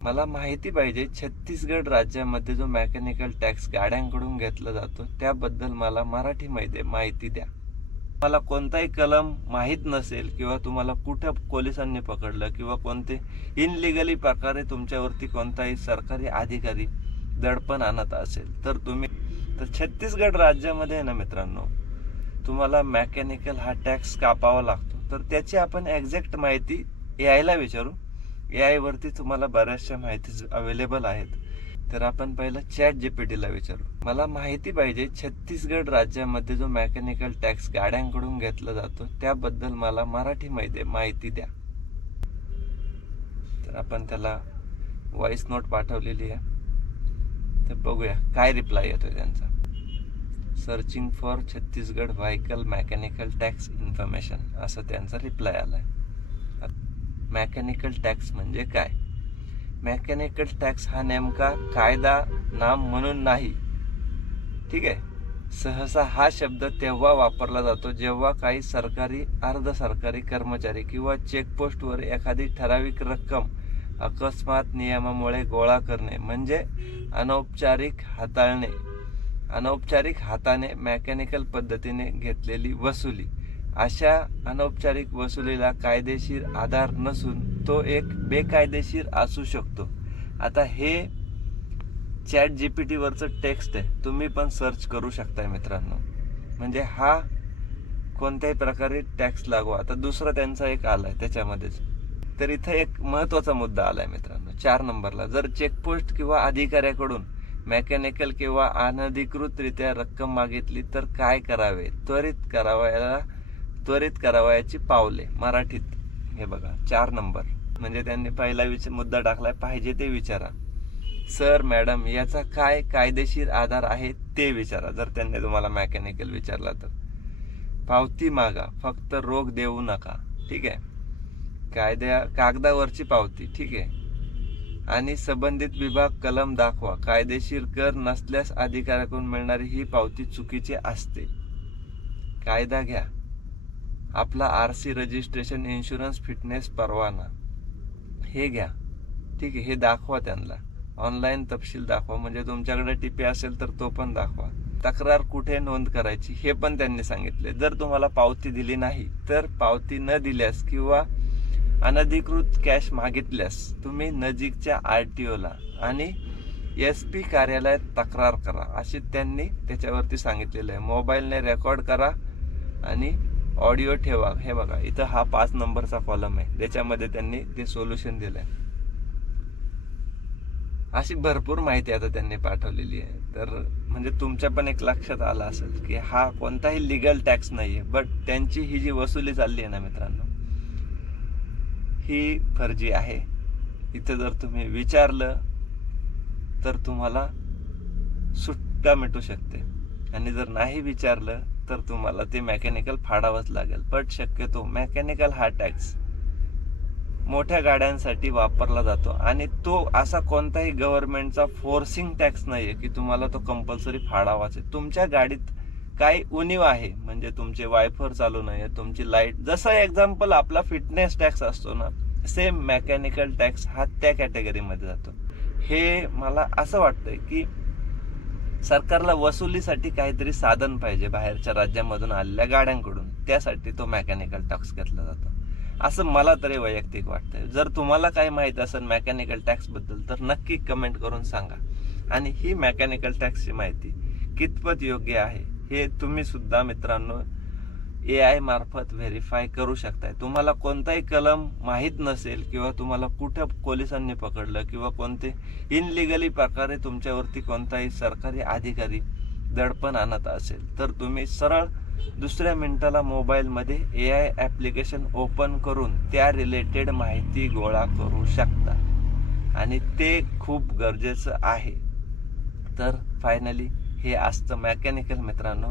मला माहिती पाहिजे छत्तीसगड राज्यामध्ये जो मेकॅनिकल टॅक्स गाड्यांकडून घेतला जातो त्याबद्दल मला मराठीमध्ये माहिती द्या. मला कोणताही कलम माहीत नसेल किंवा तुम्हाला कुठं पोलिसांनी पकडलं किंवा कोणते इनलिगली प्रकारे तुमच्यावरती कोणताही सरकारी अधिकारी दडपण आणत असेल तर तुम्ही तर छत्तीसगड राज्यामध्ये आहे ना मित्रांनो तुम्हाला मेकॅनिकल हा टॅक्स कापावा लागतो. तर त्याची आपण एक्झॅक्ट माहिती यायला विचारू. ए आयवरती तुम्हाला बऱ्याचशा माहिती अवेलेबल आहेत. तर आपण पहिलं चॅट जीपीटीला विचारू. मला माहिती पाहिजे छत्तीसगड राज्यामध्ये जो मेकॅनिकल टॅक्स गाड्यांकडून घेतला जातो त्याबद्दल मला मराठी माहिती द्या. तर आपण त्याला व्हॉइस नोट पाठवलेली आहे. तर बघूया काय रिप्लाय येतो त्यांचा. Searching for Chhattisgarh vehicle mechanical tax information असं त्यांचा रिप्लाय आला आहे मेकॅनिकल टॅक्स म्हणजे काय? मेकॅनिकल टॅक्स हा नेमका कायदा नाम म्हणून नाही. ठीक आहे? सहसा हा शब्द तेव्हा वापरला जातो जेव्हा काही सरकारी अर्ध सरकारी कर्मचारी किंवा चेकपोस्टवर एखादी ठराविक रक्कम अकस्मात नियमामुळे गोळा करणे म्हणजे अनौपचारिक हाताळणे. अनौपचारिक हाताने मेकॅनिकल पद्धतीने घेतलेली वसुली. अशा अनौपचारिक वसुलीला कायदेशीर आधार नसून तो एक बेकायदेशीर असू शकतो. आता हे चॅट जी पी टीवरचं टेक्स्ट आहे. तुम्ही पण सर्च करू शकताय मित्रांनो. म्हणजे हा कोणत्याही प्रकारे टॅक्स लागू. आता दुसरा त्यांचा एक आलाय त्याच्यामध्येच. तर इथं एक महत्त्वाचा मुद्दा आलाय मित्रांनो. चार नंबरला. जर चेकपोस्ट किंवा अधिकाऱ्याकडून मेकॅनिकल किंवा अनधिकृतरित्या रक्कम मागितली तर काय करावे? त्वरित करावयाला त्वरित करावयाची पावले. मराठीत. हे बघा चार नंबर. म्हणजे त्यांनी पहिला विच मुद्दा टाकलाय पाहिजे ते विचारा. सर मॅडम याचा काय कायदेशीर आधार आहे ते विचारा जर त्यांनी तुम्हाला मेकॅनिकल विचारला तर. पावती मागा फक्त रोख देऊ नका. ठीक आहे? कायद्या कागदावरची पावती ठीक आहे? आणि संबंधित विभाग कलम दाखवा. कायदेशीर कर नसल्यास अधिकाऱ्याकडून मिळणारी ही पावती चुकीची असते. कायदा घ्या. आपला R C registration insurance fitness परवाना. हे घ्या. ठीक आहे हे दाखवा त्यांना. ऑनलाईन तपशील दाखवा. म्हणजे तुमच्याकडे टीपी असेल तर तो पण दाखवा. तक्रार कुठे नोंद करायची हे पण त्यांनी सांगितले. जर तुम्हाला पावती दिली नाही तर पावती न दिल्यास किंवा अनधिकृत कॅश मागितल्यास तुम्ही नजीकच्या आर टी ओला आणि एस पी कार्यालयात तक्रार करा. असे त्यांनी त्याच्यावरती सांगितलेलं आहे. मोबाईलने रेकॉर्ड करा आणि ऑडिओ ठेवा. हे बघा इथं हा पाच नंबरचा कॉलम आहे. त्याच्यामध्ये त्यांनी ते सोल्युशन दिलंय. अशी भरपूर माहिती आता त्यांनी पाठवलेली आहे. तर म्हणजे तुमच्या पण एक लक्षात आलं असेल की हा कोणताही लिगल टॅक्स नाही आहे बट त्यांची ही जी वसुली चालली आहे ना मित्रांनो ही फर्जी आहे. इथं जर तुम्ही विचारलं तर तुम्हाला सुट्टा मिटू शकते. आणि जर नाही विचारलं तर तुम्हाला ते मेकॅनिकल फाडावंच लागेल. बट शक्यतो मेकॅनिकल हा टॅक्स मोठ्या गाड्यांसाठी वापरला जातो. आणि तो असा कोणताही गव्हर्नमेंटचा फोर्सिंग टॅक्स नाही आहे की तुम्हाला तो कंपल्सरी फाडावाच आहे. तुमच्या गाडीत काही उणीव आहे म्हणजे तुमचे वायफर चालू नाही तुमची लाइट जसं एक्झाम्पल आपला फिटनेस टॅक्स असतो ना सेम मेकॅनिकल टॅक्स हा त्या कॅटेगरीमध्ये जातो. हे मला असं वाटतंय की सरकारला वसुलीसाठी काहीतरी साधन पाहिजे बाहेरच्या राज्यामधून आलेल्या गाड्यांकडून. त्यासाठी तो मेकॅनिकल टॅक्स घेतला जातो. असं मला तरी वैयक्तिक वाटतंय. जर तुम्हाला काही माहीत असेल मेकॅनिकल टॅक्सबद्दल तर नक्की कमेंट करून सांगा. आणि ही मेकॅनिकल टॅक्सची माहिती कितपत योग्य आहे हे तुम्ही सुद्धा मित्रांनो ए आय मार्फत व्हेरीफाय करू शकताय. तुम्हाला कोणताही कलम माहीत नसेल किंवा तुम्हाला कुठं पोलिसांनी पकडलं किंवा कोणते इनलिगली प्रकारे तुमच्यावरती कोणताही सरकारी अधिकारी दडपण आणत असेल तर तुम्ही सरळ दुसऱ्या मिनिटाला मोबाईलमध्ये ए आय ॲप्लिकेशन ओपन करून त्या रिलेटेड माहिती गोळा करू शकता. आणि ते खूप गरजेचं आहे. तर फायनली हे असतं मेकॅनिकल मित्रांनो.